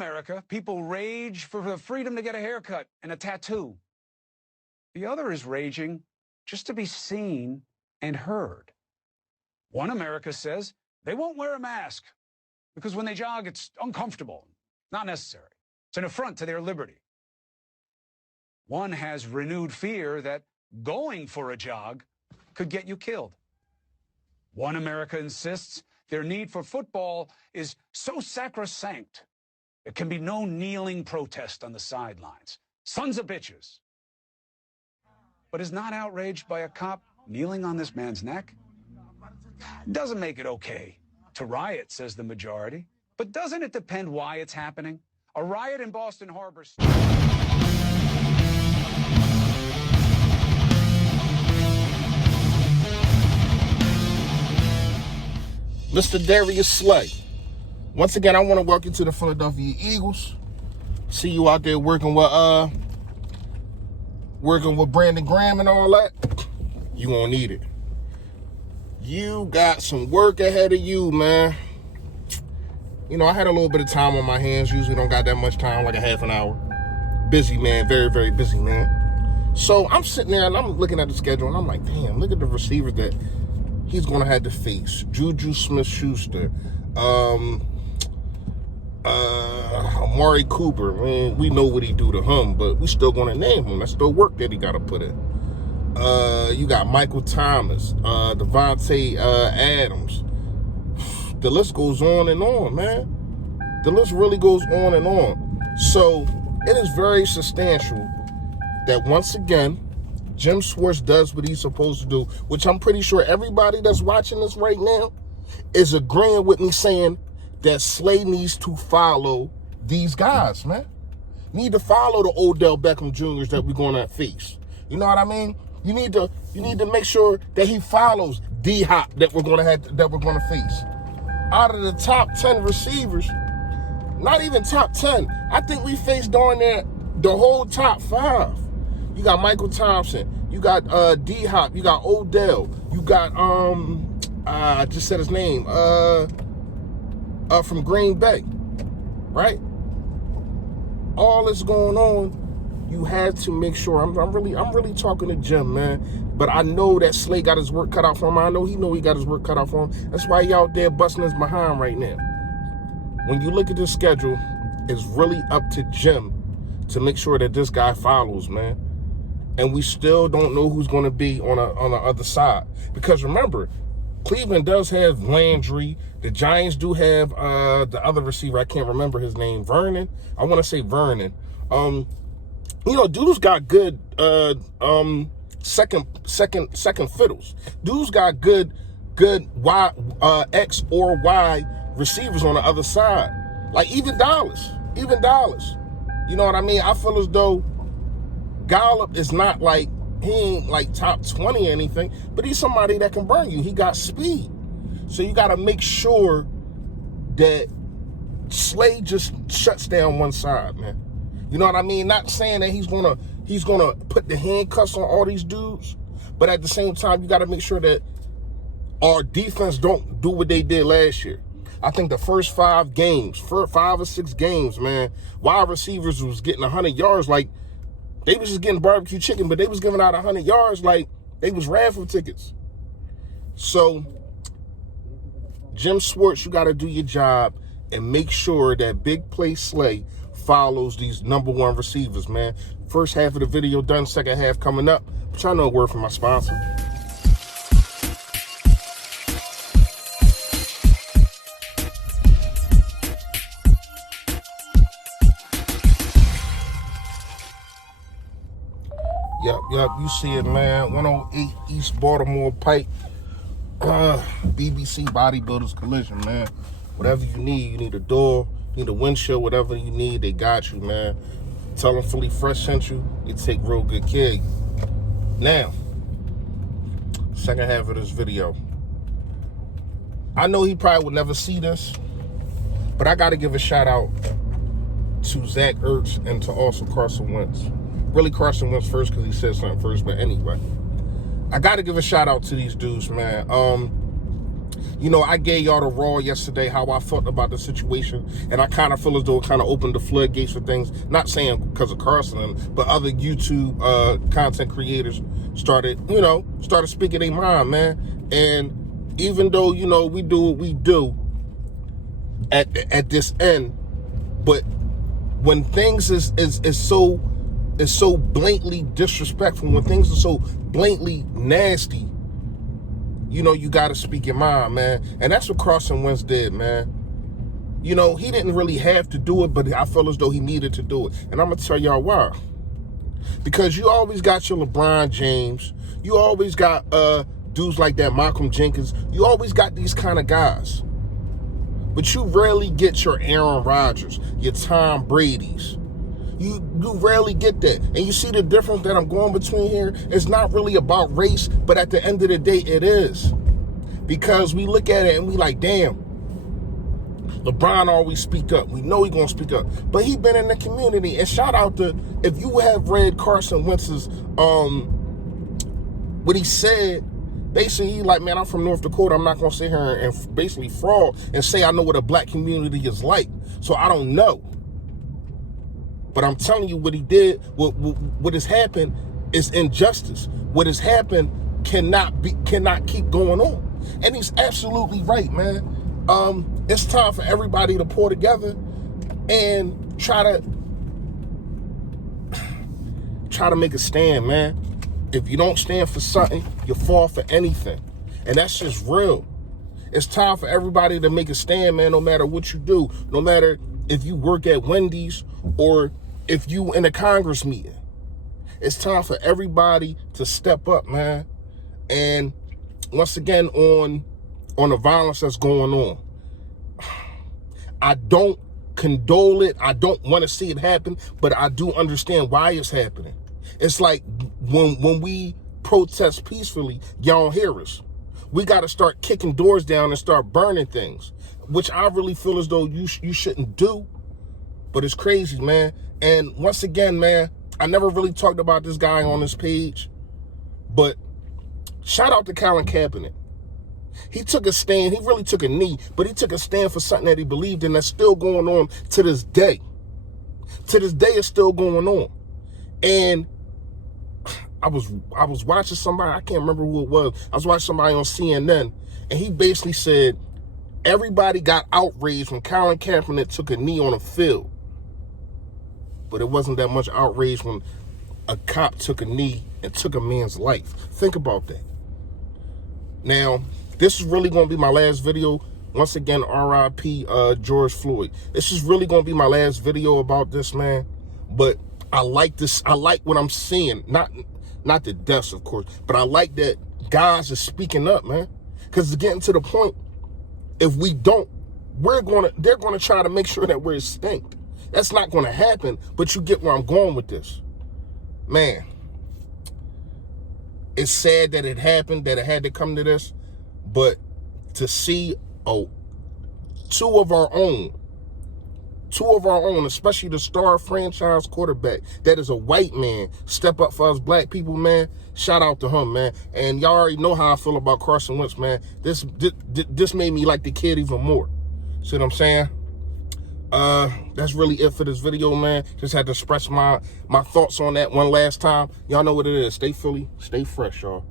America, people rage for the freedom to get a haircut and a tattoo. The other is raging just to be seen and heard. One America says they won't wear a mask because when they jog, it's uncomfortable, not necessary. It's an affront to their liberty. One has renewed fear that going for a jog could get you killed. One America insists their need for football is so sacrosanct, there can be no kneeling protest on the sidelines. Sons of bitches. But is not outraged by a cop kneeling on this man's neck? Doesn't make it okay to riot, says the majority. But doesn't it depend why it's happening? A riot in Boston Harbor. Mr. Darius Slay. Once again, I want to welcome you to the Philadelphia Eagles. See you out there working with Brandon Graham and all that. You gonna need it. You got some work ahead of you, man. You know, I had a little bit of time on my hands. Usually don't got that much time, like a half an hour. Busy, man. Very, very busy, man. So I'm sitting there and I'm looking at the schedule and I'm like, damn, look at the receivers that he's going to have to face. Juju Smith-Schuster, Amari Cooper. Man, we know what he do to him, but we still going to name him. That's still work that he got to put in. You got Michael Thomas, Devontae Adams. The list goes on and on, man. The list really goes on and on. So it is very substantial that once again, Jim Schwartz does what he's supposed to do, which I'm pretty sure everybody that's watching this right now is agreeing with me saying that Slay needs to follow these guys, man. Need to follow the Odell Beckham Jr.'s that we're going to face. You know what I mean? You need to make sure that he follows D-Hop that we're going to face. Out of the top 10 receivers, not even top 10, I think we faced darn near the whole top 5. You got Michael Thompson, you got D-Hop, you got Odell, you got I just said his name, from Green Bay, right? All this going on, you had to make sure. I'm really talking to Jim, man. But I know that Slay got his work cut out for him. I know he got his work cut out for him. That's why he out there busting his behind right now. When you look at this schedule, it's really up to Jim to make sure that this guy follows, man. And we still don't know who's going to be on the other side. Because remember, Cleveland does have Landry. The Giants do have the other receiver. I can't remember his name. Vernon. I want to say Vernon. You know, dude's got good second fiddles. Dude's got good Y X or Y receivers on the other side. Like even Dallas. You know what I mean? I feel as though Gallup is not like, he ain't like top 20 or anything, but he's somebody that can burn you. He got speed. So you got to make sure that Slay just shuts down one side, man. You know what I mean? Not saying that he's gonna put the handcuffs on all these dudes, but at the same time, you got to make sure that our defense don't do what they did last year. I think the first 5 or 6 games, man, wide receivers was getting 100 yards like they was just getting barbecue chicken, but they was giving out 100 yards like they was raffle tickets. So, Jim Schwartz, you got to do your job and make sure that Big Play Slay follows these number 1 receivers, man. First half of the video done, second half coming up. But y'all know a word from my sponsor. Yep, you see it, man. 108 East Baltimore Pike. BBC Bodybuilders Collision, man. Whatever you need a door, you need a windshield, whatever you need, they got you, man. Tell them Philly Fresh sent you. They take real good care of you. Now, second half of this video. I know he probably would never see this, but I got to give a shout out to Zach Ertz and to also Carson Wentz. Really Carson Wentz first because he said something first, but anyway. I got to give a shout out to these dudes, man. You know, I gave y'all the raw yesterday, how I felt about the situation, and I kind of feel as though it kind of opened the floodgates for things. Not saying because of Carson, but other YouTube content creators started speaking their mind, man. And even though, you know, we do what we do at this end, but when things is so blatantly disrespectful, when things are so blatantly nasty, you know, you got to speak your mind, man. And that's what CarsonWentz did, man. You know, he didn't really have to do it, but I felt as though he needed to do it. And I'm going to tell y'all why. Because you always got your LeBron James. You always got dudes like that, Malcolm Jenkins. You always got these kind of guys. But you rarely get your Aaron Rodgers, your Tom Brady's. You rarely get that. And you see the difference that I'm going between here? It's not really about race, but at the end of the day, it is. Because we look at it and we like, damn, LeBron always speak up. We know he's going to speak up. But he been in the community. And shout out to, if you have read Carson Wentz's, what he said, basically, he like, man, I'm from North Dakota. I'm not going to sit here and basically fraud and say I know what a black community is like. So I don't know. But I'm telling you, what he did, what has happened is injustice. What has happened cannot keep going on. And he's absolutely right, man. It's time for everybody to pull together and try to make a stand, man. If you don't stand for something, you fall for anything. And that's just real. It's time for everybody to make a stand, man, no matter what you do. No matter if you work at Wendy's or if you in a Congress meeting. It's time for everybody to step up, man. And once again, on the violence that's going on, I don't condole it. I don't want to see it happen, but I do understand why it's happening. It's like when we protest peacefully, y'all don't hear us. We got to start kicking doors down and start burning things, which I really feel as though you shouldn't do. But it's crazy, man. And once again, man, I never really talked about this guy on this page, but shout out to Colin Kaepernick. He took a stand. He really took a knee, but he took a stand for something that he believed in that's still going on to this day. To this day, it's still going on. And I was watching somebody, I can't remember who it was. I was watching somebody on CNN, and he basically said everybody got outraged when Colin Kaepernick took a knee on a field. But it wasn't that much outrage when a cop took a knee and took a man's life. Think about that. Now, this is really going to be my last video. Once again, R.I.P. George Floyd. This is really going to be my last video about this, man. But I like this. I like what I'm seeing. Not the deaths, of course, but I like that guys are speaking up, man. Because it's getting to the point, if we don't, they're going to try to make sure that we're extinct. That's not going to happen, but you get where I'm going with this. Man, it's sad that it happened, that it had to come to this, but to see two of our own, especially the star franchise quarterback, that is a white man, step up for us black people, man, shout out to him, man. And y'all already know how I feel about Carson Wentz, man. This made me like the kid even more. See what I'm saying? That's really it for this video, man. Just had to express my thoughts on that one last time. Y'all know what it is. Stay Philly, stay fresh, y'all.